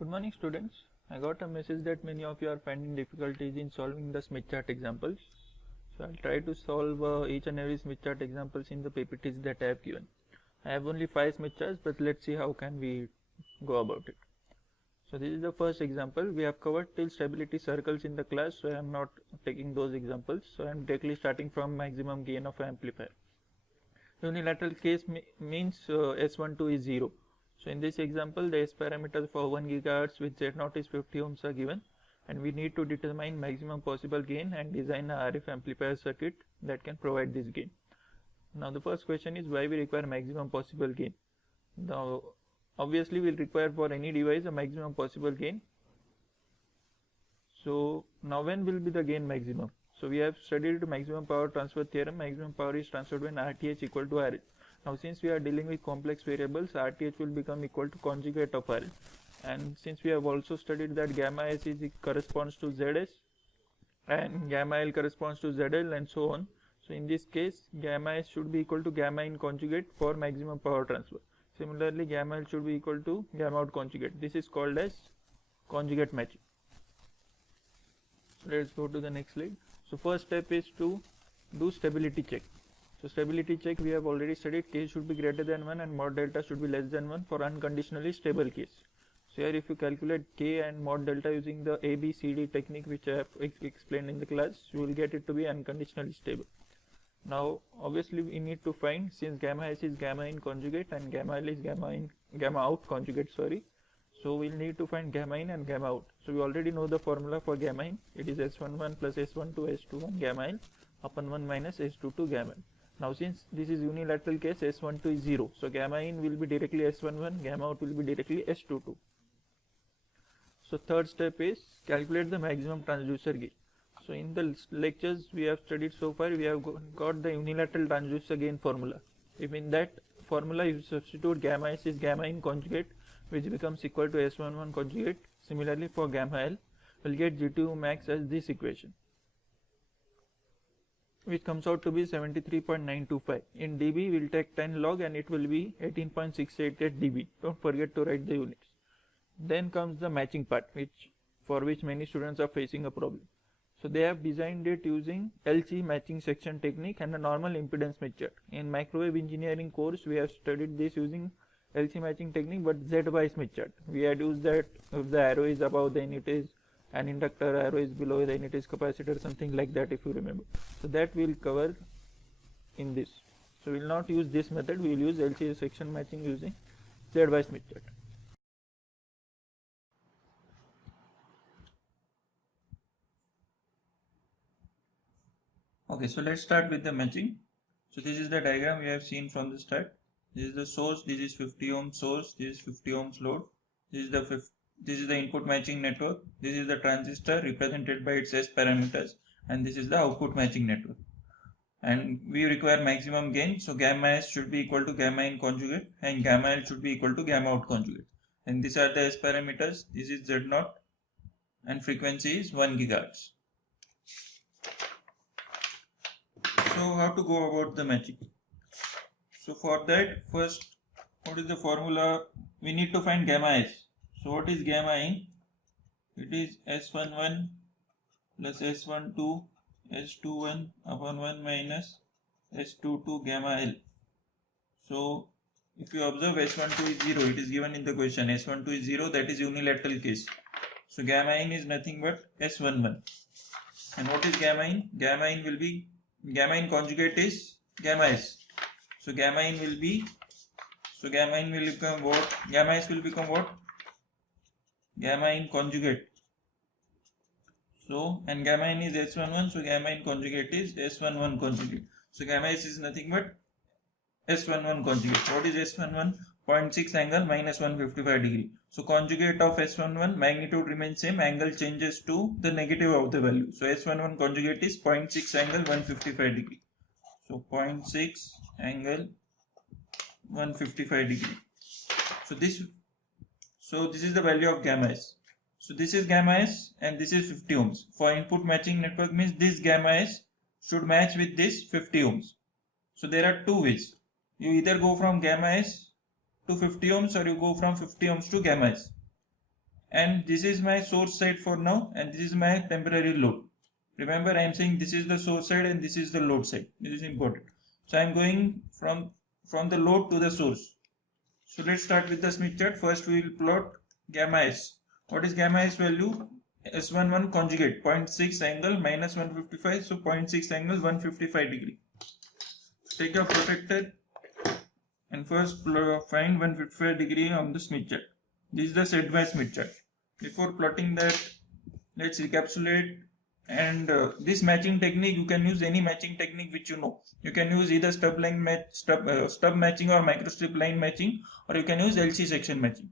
Good morning, students. I got a message that many of you are finding difficulties in solving the Smith chart examples. So I'll try to solve each and every Smith chart examples in the PPTs that I have given. I have only 5 Smith charts, but let's see how can we go about it. So this is the first example. We have covered till stability circles in the class, so I am not taking those examples. So I am directly starting from maximum gain of amplifier. Unilateral case means S12 is 0. So in this example, the S parameters for 1 GHz with Z0 is 50 ohms are given, and we need to determine maximum possible gain and design a RF amplifier circuit that can provide this gain. Now the first question is why we require maximum possible gain. Now obviously we will require for any device a maximum possible gain. So now when will be the gain maximum? So we have studied maximum power transfer theorem. Maximum power is transferred when RTH equal to RL. Now since we are dealing with complex variables, RTH will become equal to conjugate of RL. And since we have also studied that gamma S corresponds to ZS and gamma L corresponds to ZL and so on. So in this case, gamma S should be equal to gamma in conjugate for maximum power transfer. Similarly, gamma L should be equal to gamma out conjugate. This is called as conjugate matching. So let's go to the next slide. So first step is to do stability check. So stability check we have already studied. K should be greater than 1 and mod delta should be less than 1 for unconditionally stable case. So here if you calculate K and mod delta using the ABCD technique which I have explained in the class, you will get it to be unconditionally stable. Now obviously we need to find, since gamma S is gamma in conjugate and gamma L is gamma out conjugate, so we'll need to find gamma in and gamma out. So we already know the formula for gamma in. It is S11 plus S12 S21 gamma L upon 1 minus S22 gamma L. Now since this is unilateral case, S12 is 0. So gamma in will be directly S11, gamma out will be directly S22. So third step is calculate the maximum transducer gain. So in the lectures we have studied so far, we have got the unilateral transducer gain formula. If in that formula you substitute gamma S is gamma in conjugate, which becomes equal to S11 conjugate. Similarly for gamma L, we'll get G2 max as this equation, which comes out to be 73.925. In dB, we'll take 10 log and it will be 18.688 dB. Don't forget to write the units. Then comes the matching part, for which many students are facing a problem. So they have designed it using LC matching section technique and a normal impedance Smith chart. In microwave engineering course, we have studied this using LC matching technique, but Z by Smith chart. We had used that if the arrow is above, then it is an inductor, arrow is below, then it is capacitor, something like that if you remember. So that we will cover in this. So we will not use this method, we will use LC section matching using Z by Smith chart. Okay, so let's start with the matching. So this is the diagram we have seen from the start. This is the source, this is 50 ohm source, this is 50 ohms load, this is the input matching network, this is the transistor represented by its S parameters, and this is the output matching network. And we require maximum gain, so gamma S should be equal to gamma in conjugate and gamma L should be equal to gamma out conjugate. And these are the S parameters, this is Z0 and frequency is 1 GHz. So how to go about the matching? So for that, first, what is the formula? We need to find gamma S. So what is gamma in? It is S11 plus S12 S21 upon 1 minus S22 gamma L. So if you observe S12 is 0, it is given in the question. S12 is 0, that is unilateral case. So gamma in is nothing but S11. And what is gamma in? Gamma in will be, gamma in conjugate is gamma S. So gamma in will be, gamma in will become what? Gamma S will become what? Gamma in conjugate. So, and gamma in is S11, so gamma in conjugate is S11 conjugate. So gamma S is nothing but S11 conjugate. What is S11? 0.6 angle minus 155 degree. So conjugate of S11, magnitude remains same, angle changes to the negative of the value. So S11 conjugate is 0.6 angle 155 degree. So 0.6 angle 155 degree. So this is the value of gamma S. So this is gamma S and this is 50 ohms. For input matching network means this gamma S should match with this 50 ohms. So there are two ways. You either go from gamma S to 50 ohms or you go from 50 ohms to gamma S. and this is my source side for now, and this is my temporary load. Remember, I am saying this is the source side and this is the load side. This is important. So I am going from the load to the source. So let's start with the Smith chart. First we will plot gamma s. What is gamma s value? S11 conjugate 0.6 angle minus 155. So 0.6 angle 155 degree. Take a protractor and first find 155 degree on the Smith chart. This is the Z-Y Smith chart. Before plotting that, let's recapitulate. And this matching technique, you can use any matching technique which you know. You can use either stub matching or microstrip line matching, or you can use LC section matching.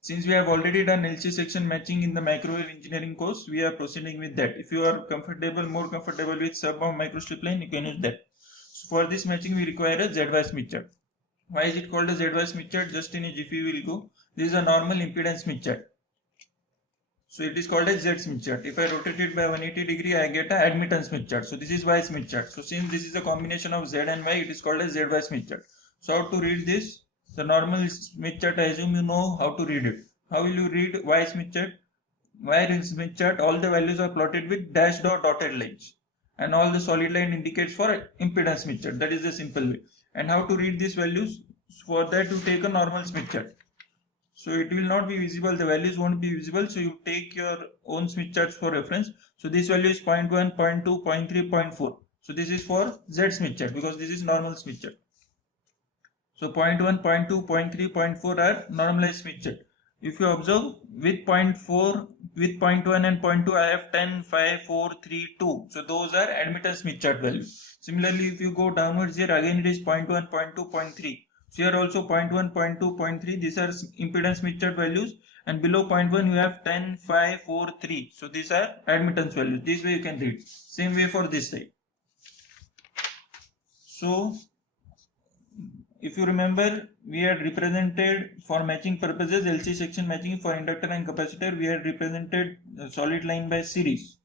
Since we have already done LC section matching in the microwave engineering course, we are proceeding with that. If you are more comfortable with stub or microstrip line, you can use that. So for this matching, we require a Z-Y Smith chart. Why is it called a Z-Y Smith chart? Just in a jiffy we will go. This is a normal impedance Smith chart. So it is called a Z Smith chart. If I rotate it by 180 degree, I get a admittance Smith chart. So this is Y Smith chart. So since this is a combination of Z and Y, it is called a Z-Y Smith chart. So how to read this? The normal Smith chart, I assume you know how to read it. How will you read Y Smith chart? Y Smith chart, all the values are plotted with dashed or dotted lines. And all the solid line indicates for impedance Smith chart. That is the simple way. And how to read these values? For that you take a normal Smith chart. So it will not be visible, the values won't be visible, so you take your own Smith charts for reference. So this value is 0.1, 0.2, 0.3, 0.4. So this is for Z Smith chart because this is normal Smith chart. So 0.1, 0.2, 0.3, 0.4 are normalized Smith chart. If you observe, with 0.4, with 0.1 and 0.2, I have 10, 5, 4, 3, 2. So those are admittance Smith chart values. Similarly, if you go downwards here, again it is 0.1, 0.2, 0.3. So here also 0.1, 0.2, 0.3, these are impedance Smith chart values, and below 0.1 you have 10, 5, 4, 3. So these are admittance values. This way you can read. Same way for this side. So if you remember, we had represented for matching purposes, LC section matching for inductor and capacitor, we had represented solid line by series,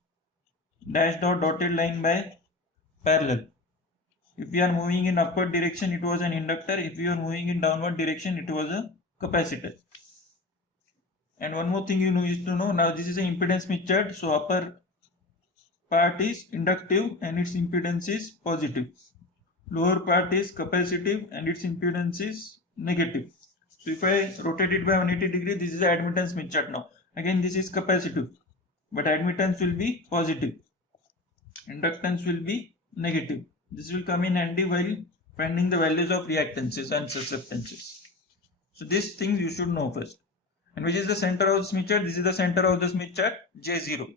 dashed or dotted line by parallel. If we are moving in upward direction, it was an inductor. If we are moving in downward direction, it was a capacitor. And one more thing you need to know, now this is an impedance Smith chart. So upper part is inductive and its impedance is positive. Lower part is capacitive and its impedance is negative. So if I rotate it by 180 degree, this is the admittance Smith chart now. Again, this is capacitive, but admittance will be positive. Inductance will be negative. This will come in handy while finding the values of reactances and susceptances. So these things you should know first. And which is the center of the Smith chart? This is the center of the Smith chart, J0.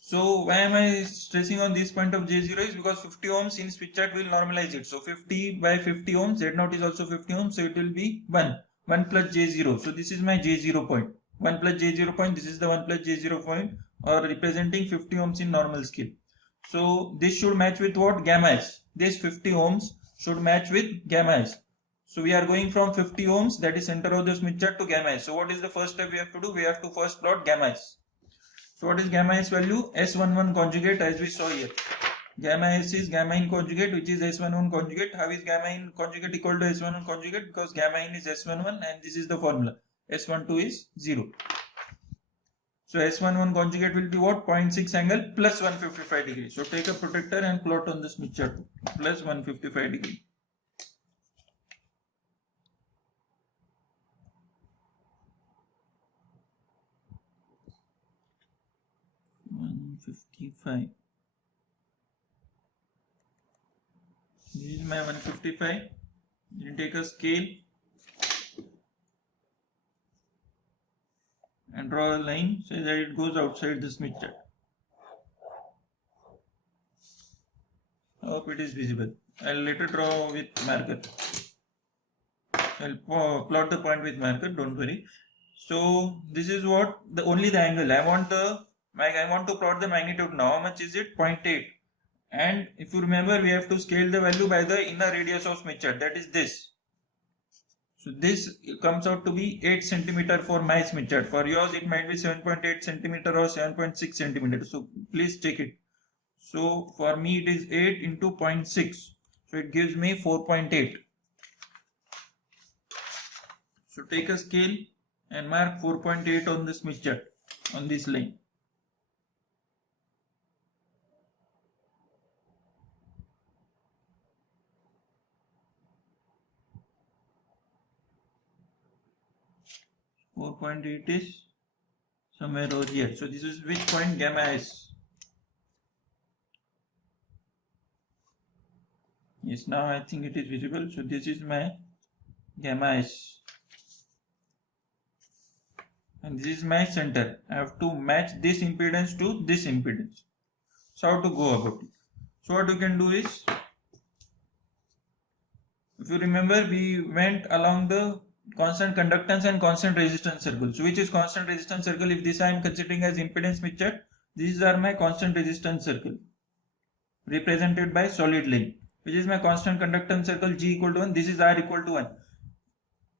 So why am I stressing on this point of J0 is because 50 ohms in Smith chart will normalize it. So 50 by 50 ohms, Z0 is also 50 ohms, so it will be 1 plus J0. So this is my J0 point. 1 plus J0 point, this is the 1 plus J0 point, or representing 50 ohms in normal scale. So this should match with what? Gamma S. This 50 ohms should match with gamma S. So we are going from 50 ohms, that is center of the Smith chart, to gamma S. So what is the first step we have to do? We have to first plot gamma S. So what is gamma S value? S11 conjugate, as we saw here. Gamma S is gamma in conjugate, which is S11 conjugate. How is gamma in conjugate equal to S11 conjugate? Because gamma in is S11 and this is the formula. S12 is 0. So S11 conjugate will be what? 0.6 angle plus 155 degree. So take a protractor and plot on the Smith chart. Plus 155 degree. This is my 155. You take a scale and draw a line so that it goes outside the Smith chart. I hope it is visible. I'll later draw with marker. I'll plot the point with marker, don't worry. So this is what only the angle. I want to plot the magnitude now. How much is it? 0.8. And if you remember, we have to scale the value by the inner radius of Smith chart, that is this. So this comes out to be 8 centimeter for my Smith chart. For yours, it might be 7.8 centimeter or 7.6 centimeter. So please check it. So for me, it is 8 into 0.6. So it gives me 4.8. So take a scale and mark 4.8 on the Smith chart on this line. .8 is somewhere over here. So this is which point? Gamma S. Yes, now I think it is visible. So this is my gamma S. And this is my center. I have to match this impedance to this impedance. So how to go about it? So what you can do is, if you remember, we went along the constant conductance and constant resistance circle. So which is constant resistance circle? If this I am considering as impedance Smith chart, these are my constant resistance circle represented by solid line. Which is my constant conductance circle G equal to 1. This is R equal to 1.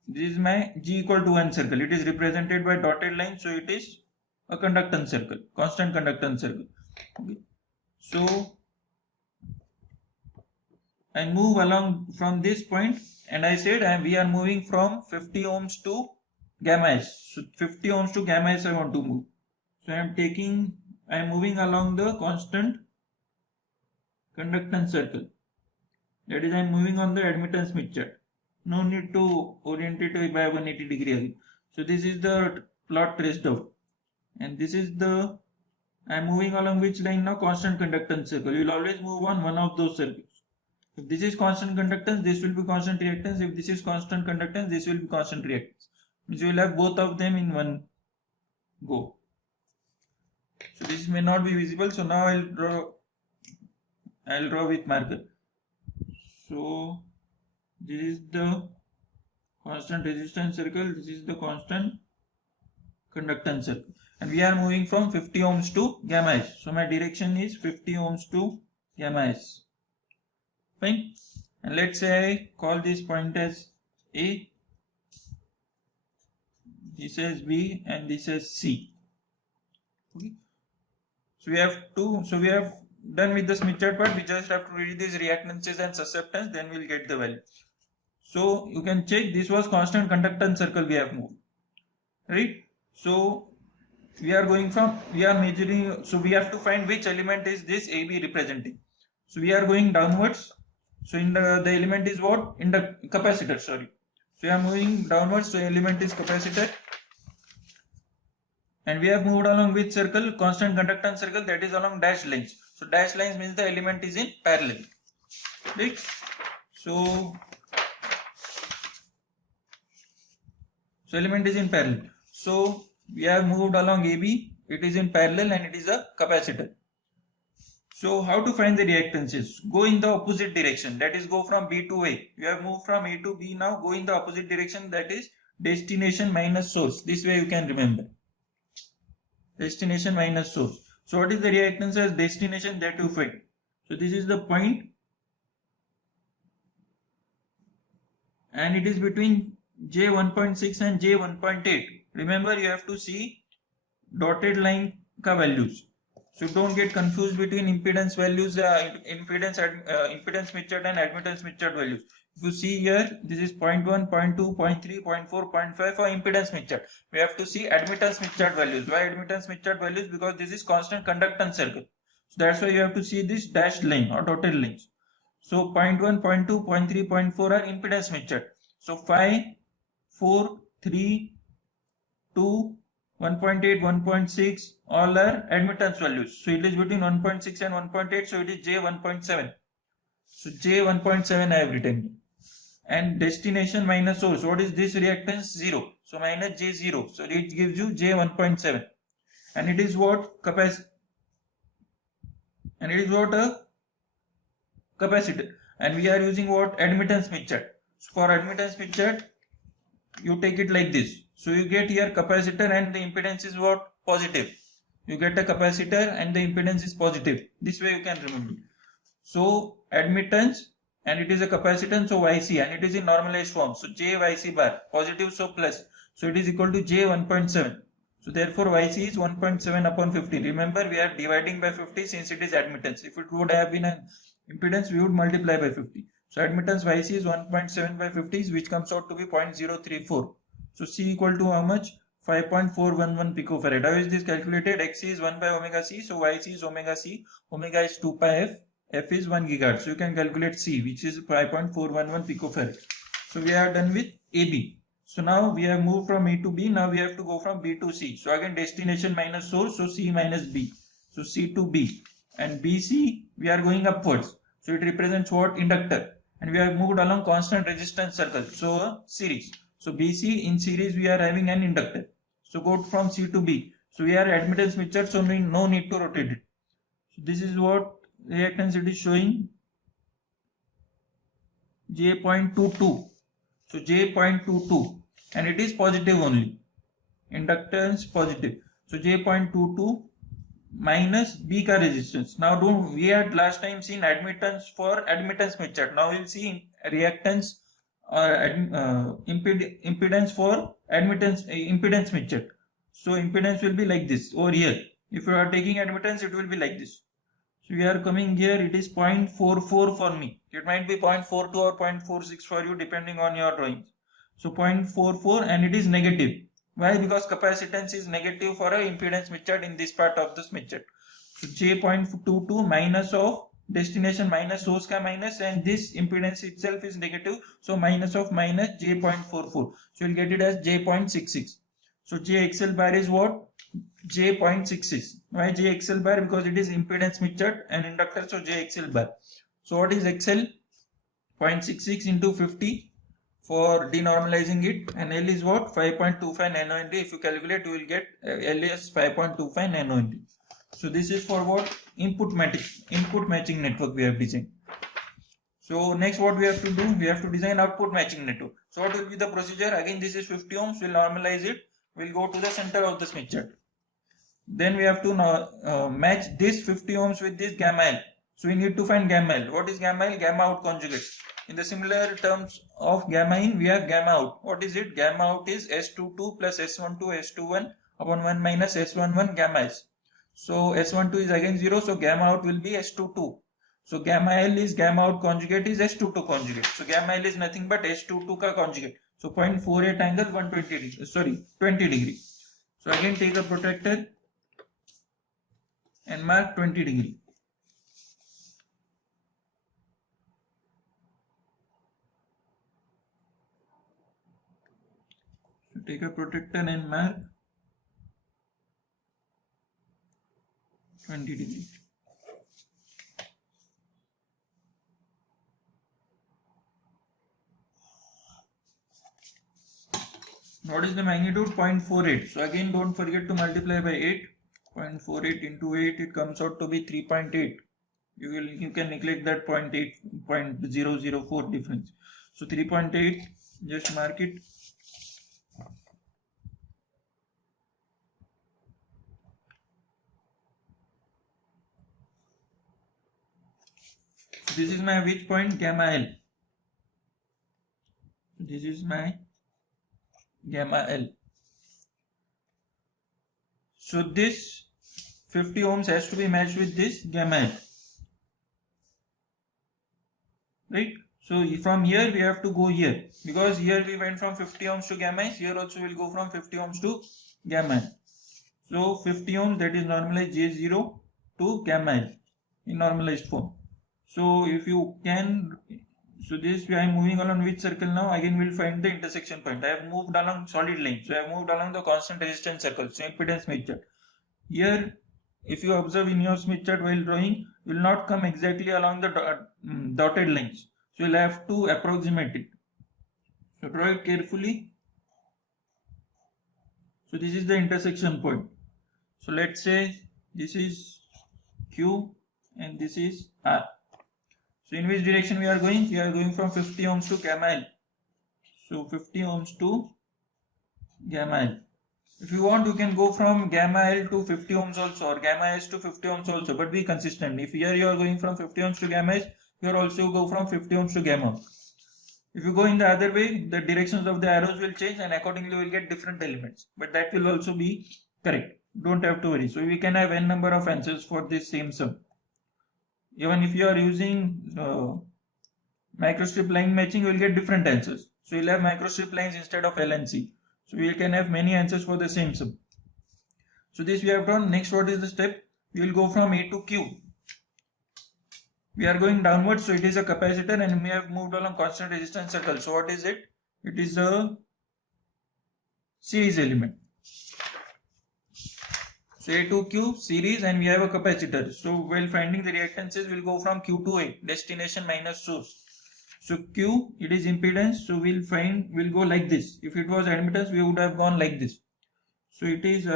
This is my G equal to 1 circle. It is represented by dotted line. So it is a conductance circle, constant conductance circle. Okay. So I move along from this point, and I said we are moving from 50 ohms to gamma S. So 50 ohms to gamma S I want to move. So I am moving along the constant conductance circle. That is, I am moving on the admittance Smith chart. No need to orient it by 180 degree again. So this is the plot traced out. And this is the, I am moving along which line now? Constant conductance circle. You will always move on one of those circles. If this is constant conductance, this will be constant reactance. If this is constant conductance, this will be constant reactance. Means you will have both of them in one go. So this may not be visible. So now I'll draw with marker. So this is the constant resistance circle. This is the constant conductance circle. And we are moving from 50 ohms to gamma S. So my direction is 50 ohms to gamma S. Fine. And let's say I call this point as A, this as B, and this as C. Okay. So we have done with the Smith chart part. We just have to read these reactances and susceptance, then we'll get the value. So you can check, this was constant conductance circle we have moved, right? So we are measuring, so we have to find which element is this AB representing. So we are going downwards. So in the element is what? In the capacitor, sorry. So we are moving downwards, so element is capacitor. And we have moved along which circle? Constant conductance circle, that is along dashed lines. So dashed lines means the element is in parallel. Right? So element is in parallel. So we have moved along AB, it is in parallel and it is a capacitor. So how to find the reactances? Go in the opposite direction, that is go from B to A. You have moved from A to B, now go in the opposite direction, that is destination minus source. This way you can remember. Destination minus source. So what is the reactance as destination that you find? So this is the point and it is between J1.6 and J1.8. Remember, you have to see dotted line ka values. So don't get confused between impedance values, impedance Smith chart and admittance Smith chart values. If you see here, this is 0.1, 0.2, 0.3, 0.4, 0.5 for impedance Smith chart. We have to see admittance Smith chart values. Why admittance Smith chart values? Because this is constant conductance circle. So that's why you have to see this dashed line or dotted lines. So 0.1, 0.2, 0.3, 0.4 are impedance Smith chart. So 5, 4, 3, 2, 1.8, 1.6 all are admittance values. So it is between 1.6 and 1.8. So it is J1.7. So J1.7 I have written. And destination minus source. What is this reactance? 0. So minus J0. So it gives you J1.7. And it is what? Capacitor. And it is what? A capacitor. And we are using what? Admittance Smith chart. So for admittance Smith chart, you take it like this. So you get here capacitor and the impedance is what? Positive. You get a capacitor and the impedance is positive. This way you can remember. So admittance and it is a capacitance, so YC, and it is in normalized form. So J YC bar, positive so plus. So it is equal to J 1.7. So therefore YC is 1.7 upon 50. Remember, we are dividing by 50 since it is admittance. If it would have been an impedance, we would multiply by 50. So admittance YC is 1.7 by 50, which comes out to be 0.034. So C equal to how much? 5.411 picofarad. How is this calculated? Xc is 1 by omega c, so Yc is omega c. Omega is 2 pi f. F is 1 gigahertz. So you can calculate C, which is 5.411 picofarad. So we are done with AB. So now we have moved from A to B. Now we have to go from B to C. So again destination minus source. So C minus B. So C to B. And BC we are going upwards. So it represents what? Inductor. And we have moved along constant resistance circle. So series. So BC in series we are having an inductor. So go from C to B. So we are admittance mixture. So no need to rotate it. So this is what reactance it is showing. J.22. So J.22 and it is positive only. Inductance positive. So J.22 minus B ka resistance. Now we had last time seen admittance for admittance mixture. Now we will see reactance or impedance for impedance mixture. So impedance will be like this over here. If you are taking admittance, it will be like this. So we are coming here, it is 0.44 for me. It might be 0.42 or 0.46 for you depending on your drawings. So 0.44 and it is negative. Why? Because capacitance is negative for a impedance mixture in this part of the mixture. So J.22 minus of destination minus source ka minus and this impedance itself is negative. So minus of minus J.44. So you will get it as J.66. So JXL bar is what? J.66. Why JXL bar? Because it is impedance mixture and inductor, so JXL bar. So what is XL? 0.66 into 50 for denormalizing it, and L is what? 5.25 nanohenry. If you calculate, you will get L is 5.25 nanohenry. So this is for what? Input matching network we have designed. So next what we have to do? We have to design output matching network. So what will be the procedure? Again, this is 50 ohms. We'll normalize it. We'll go to the center of the Smith chart. Then we have to match this 50 ohms with this gamma L. So we need to find gamma L. What is gamma L? Gamma out conjugate. In the similar terms of gamma in, we have gamma out. What is it? Gamma out is S22 plus S12 S21 upon 1 minus S11 gamma S. So S12 is again 0. So gamma out will be S22. So gamma L is gamma out conjugate is S22 conjugate. So gamma L is nothing but S22 ka conjugate. So 0.48 angle 120 degree. Sorry, 20 degree. So again take a protractor and mark 20 degree. So take a protractor and mark 20 degree. What is the magnitude? 0.48. So again don't forget to multiply by 8. 0.48 into 8, it comes out to be 3.8. You can neglect that 0.004 difference. So 3.8, just mark it. This is my which point? Gamma L. This is my gamma L. So this 50 ohms has to be matched with this gamma L. Right? So from here we have to go here, because here we went from 50 ohms to gamma S. Here also we'll go from 50 ohms to gamma L. So 50 ohms, that is normalized J0 to gamma L in normalized form. So if you can, so this I am moving along which circle now? Again we'll find the intersection point. I have moved along solid line. So I have moved along the constant resistance circle. So impedance Smith chart. Here, if you observe in your Smith chart while drawing, will not come exactly along the dotted lines. So you'll have to approximate it. So draw it carefully. So this is the intersection point. So let's say this is Q and this is R. So in which direction we are going? We are going from 50 ohms to gamma L. So 50 ohms to gamma L. If you want, you can go from gamma L to 50 ohms also, or gamma S to 50 ohms also, but be consistent. If here you are going from 50 ohms to gamma S, here also go from 50 ohms to gamma. If you go in the other way, the directions of the arrows will change and accordingly you will get different elements. But that will also be correct. Don't have to worry. So we can have n number of answers for this same sum. Even if you are using microstrip line matching, you will get different answers. So you'll have microstrip lines instead of L and C. So we can have many answers for the same sum. So this we have done. Next, what is the step? We will go from A to Q. We are going downwards, so it is a capacitor and we have moved along constant resistance circle. So what is it? It is a series element. So A to Q series and we have a capacitor. So while finding the reactances, we'll go from Q to A, destination minus source. So Q, it is impedance, so we'll go like this. If it was admittance, we would have gone like this. So it is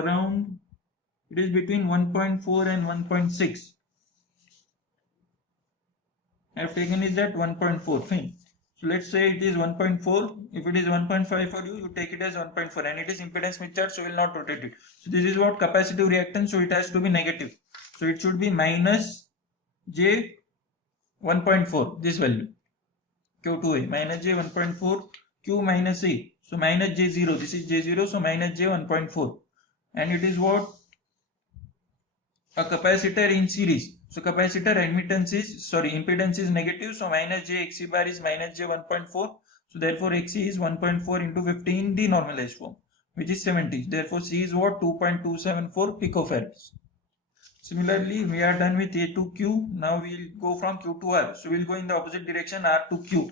between 1.4 and 1.6. I have taken is that 1.4, fine. So let's say it is 1.4. If it is 1.5 for you, you take it as 1.4 and it is impedance Smith chart, so we will not rotate it. So this is what capacitive reactance, so it has to be negative. So it should be minus J 1.4, this value. Q to A, minus J 1.4, Q minus A. So minus J0, this is J0, so minus J 1.4. And it is what? A capacitor in series. So capacitor impedance is negative, so minus J XC bar is minus J 1.4. So therefore XC is 1.4 into 50 in denormalized form, which is 70. Therefore C is what? 2.274 picofarads. Similarly, we are done with A to Q. Now we will go from Q to R. So we will go in the opposite direction, R to Q.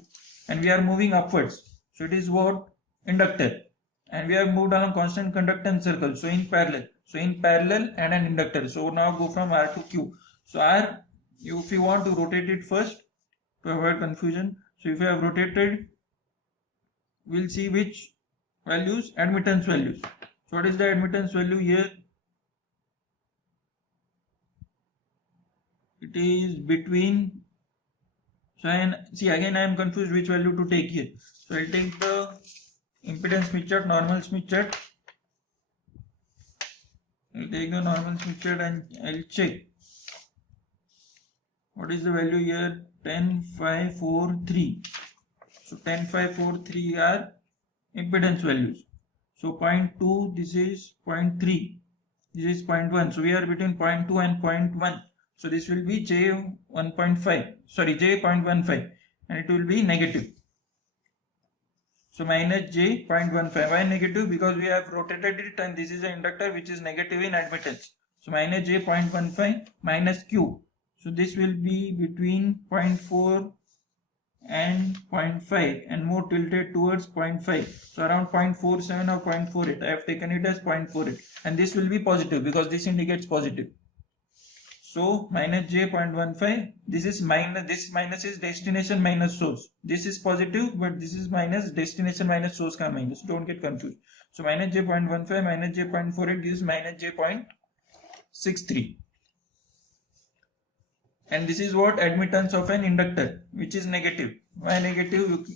And we are moving upwards. So it is what? Inductor. And we have moved along constant conductance circle. So in parallel. So in parallel and an inductor. So now go from R to Q. So R, if you want to rotate it first to avoid confusion. So if you have rotated, we'll see which values? Admittance values. So what is the admittance value here? It is between, see again I am confused which value to take here. So I'll take the impedance Smith chart, normal Smith chart. I'll take the normal Smith chart and I'll check. What is the value here? 10,543. So 10,543 are impedance values. So 0.2, this is 0.3, this is 0.1. So we are between 0.2 and 0.1. So this will be J 0.15 and it will be negative. So minus J 0.15. Why negative? Because we have rotated it and this is an inductor which is negative in admittance. So minus J 0.15 minus Q. So this will be between 0.4 and 0.5 and more tilted towards 0.5. So around 0.47 or 0.48. I have taken it as 0.48 and this will be positive because this indicates positive. So minus J 0.15, this minus is destination minus source. This is positive, but this is minus destination minus source ka minus. Don't get confused. So minus J 0.15 minus J 0.48 gives minus J 0.63. And this is what? Admittance of an inductor, which is negative. Why negative?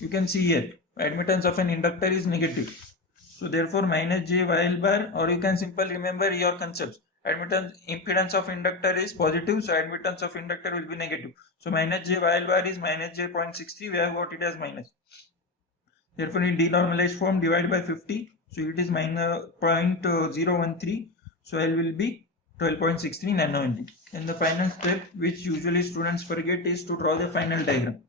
You can see here. Admittance of an inductor is negative. So therefore minus J YL bar, or you can simply remember your concepts. Impedance of inductor is positive, so admittance of inductor will be negative. So minus J YL bar is minus J 0.63, we have got it as minus. Therefore in denormalized form, divide by 50, so it is minus 0.013, so L will be 12.63 nanohenry. And the final step, which usually students forget, is to draw the final diagram.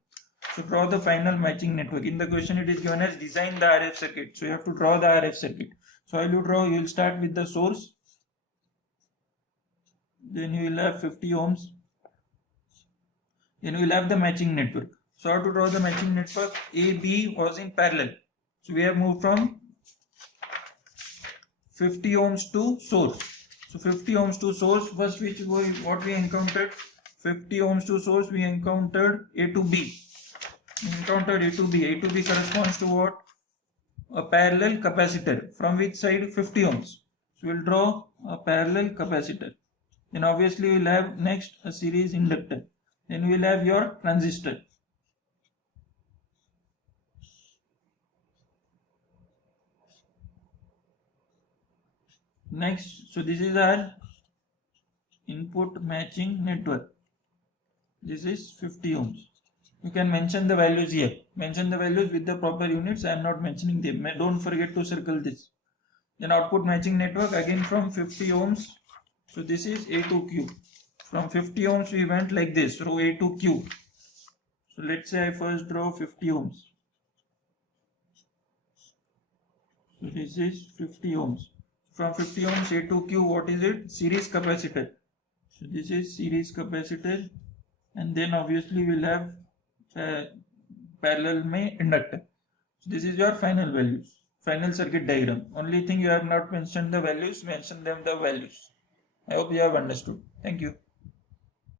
So draw the final matching network. In the question it is given as design the RF circuit. So you have to draw the RF circuit. So how you draw? You will start with the source. Then you will have 50 ohms. Then you will have the matching network. So how to draw the matching network? A, B was in parallel. So we have moved from 50 ohms to source. So 50 ohms to source, first what we encountered? 50 ohms to source, we encountered A to B. A to B. A to B corresponds to what? A parallel capacitor. From which side? 50 ohms. So we'll draw a parallel capacitor. Then obviously we'll have next a series inductor. Then we'll have your transistor. Next, so this is our input matching network. This is 50 ohms. You can mention the values here. Mention the values with the proper units. I am not mentioning them. Don't forget to circle this. Then output matching network again from 50 ohms. So this is A to Q. From 50 ohms we went like this, row A to Q. So let's say I first draw 50 ohms. So this is 50 ohms. From 50 ohms A2Q, what is it? Series capacitor. So this is series capacitor, and then obviously we'll have parallel में inductor. So this is your final values, final circuit diagram. Only thing you have not mentioned the values, mention them the values. I hope you have understood. Thank you.